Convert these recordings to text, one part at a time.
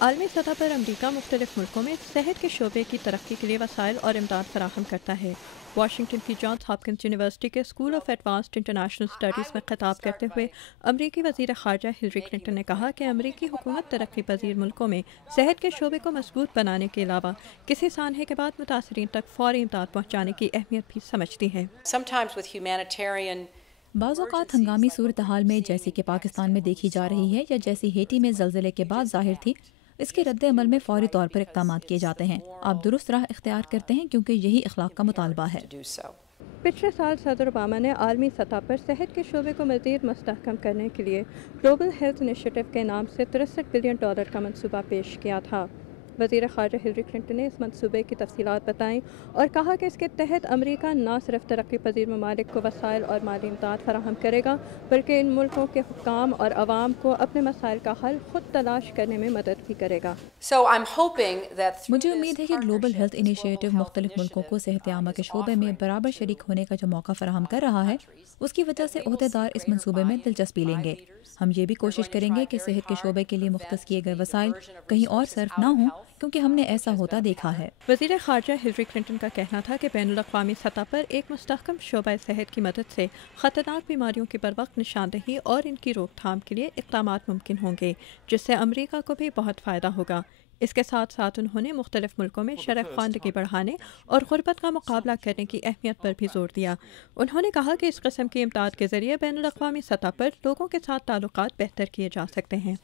عالمی سطح پر امریکہ مختلف ملکوں میں صحت کے شعبے کی ترقی کے لیے وسائل اور امداد فراہم کرتا ہے۔ واشنگٹن کی جانس ہاپکنس یونیورسٹی کے school of advanced international studies میں خطاب کرتے ہوئے امریکی وزیر خارجہ ہلری کلنٹن نے کہا کہ امریکی حکومت ترقی پذیر ملکوں میں صحت کے شعبے کو مضبوط بنانے کے علاوہ کسی سانحے کے بعد متاثرین تک فوری امداد پہنچانے کی اہمیت بھی سمجھتی ہے۔ بعض اوقات ہنگامی صورتحال میں جیسے کہ پاکستان میں دیکھی جا رہی ہے یا جیسی ہیٹی میں زلزلے کے بعد ظاہر تھی، اس کے رد عمل میں فوری طور پر اقدامات کیے جاتے ہیں۔ آپ درست راہ اختیار کرتے ہیں کیونکہ یہی اخلاق کا مطالبہ ہے۔ پچھلے سال صدر اوباما نے عالمی سطح پر صحت کے شعبے کو مزید مستحکم کرنے کے لیے گلوبل ہیلتھ انیشیٹو کے نام سے $63 بلین کا منصوبہ پیش کیا تھا۔ وزیر خارجہ ہلری کلنٹن نے اس منصوبے کی تفصیلات بتائیں اور کہا کہ اس کے تحت امریکہ نہ صرف ترقی پذیر ممالک کو وسائل اور مالی امداد فراہم کرے گا بلکہ ان ملکوں کے حکام اور عوام کو اپنے مسائل کا حل خود تلاش کرنے میں مدد بھی کرے گا۔ مجھے امید ہے کہ گلوبل ہیلتھ انیشیٹو مختلف ملکوں کو صحت عامہ کے شعبے میں برابر شریک ہونے کا جو موقع فراہم کر رہا ہے، اس کی وجہ سے عہدیدار اس منصوبے میں دلچسپی لیں گے۔ ہم یہ بھی کوشش کریں گے کہ صحت کے شعبے کے لیے مختص کیے گئے وسائل کہیں اور صرف نہ ہوں، کیونکہ ہم نے ایسا ہوتا دیکھا ہے۔ وزیر خارجہ ہلری کلنٹن کا کہنا تھا کہ بین الاقوامی سطح پر ایک مستحکم شعبہ صحت کی مدد سے خطرناک بیماریوں کی بروقت نشاندہی اور ان کی روک تھام کے لیے اقدامات ممکن ہوں گے، جس سے امریکہ کو بھی بہت فائدہ ہوگا۔ اس کے ساتھ ساتھ انہوں نے مختلف ملکوں میں شرح خواندگی بڑھانے اور غربت کا مقابلہ کرنے کی اہمیت پر بھی زور دیا۔ انہوں نے کہا کہ اس قسم کی امداد کے ذریعے بین الاقوامی سطح پر لوگوں کے ساتھ تعلقات بہتر کیے جا سکتے ہیں۔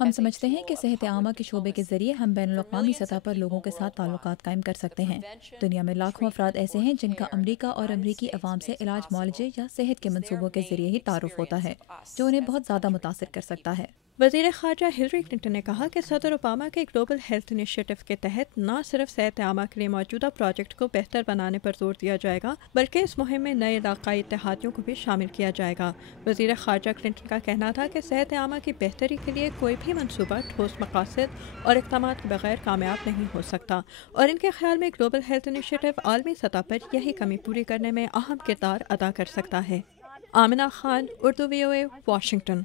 ہم سمجھتے ہیں کہ صحت عامہ کے شعبے کے ذریعے ہم بین الاقوامی سطح پر لوگوں کے ساتھ تعلقات قائم کر سکتے ہیں۔ دنیا میں لاکھوں افراد ایسے ہیں جن کا امریکہ اور امریکی عوام سے علاج معالجے یا صحت کے منصوبوں کے ذریعے ہی تعارف ہوتا ہے، جو انہیں بہت زیادہ متاثر کر سکتا ہے۔ وزیر خارجہ ہلری کلنٹن نے کہا کہ صدر اوباما کے گلوبل ہیلتھ انیشیٹو کے تحت نہ صرف صحت عامہ کے لیے موجودہ پروجیکٹ کو بہتر بنانے پر زور دیا جائے گا بلکہ اس مہم میں نئے علاقائی اتحادیوں کو بھی شامل کیا جائے گا۔ وزیر خارجہ کلنٹن کا کہنا تھا کہ صحت عامہ کی بہتری کے لیے کوئی بھی منصوبہ ٹھوس مقاصد اور اقدامات کے بغیر کامیاب نہیں ہو سکتا، اور ان کے خیال میں گلوبل ہیلتھ انیشیٹو عالمی سطح پر یہی کمی پوری کرنے میں اہم کردار ادا کر سکتا ہے۔ Amna Khan, Urdu VOA، Washington.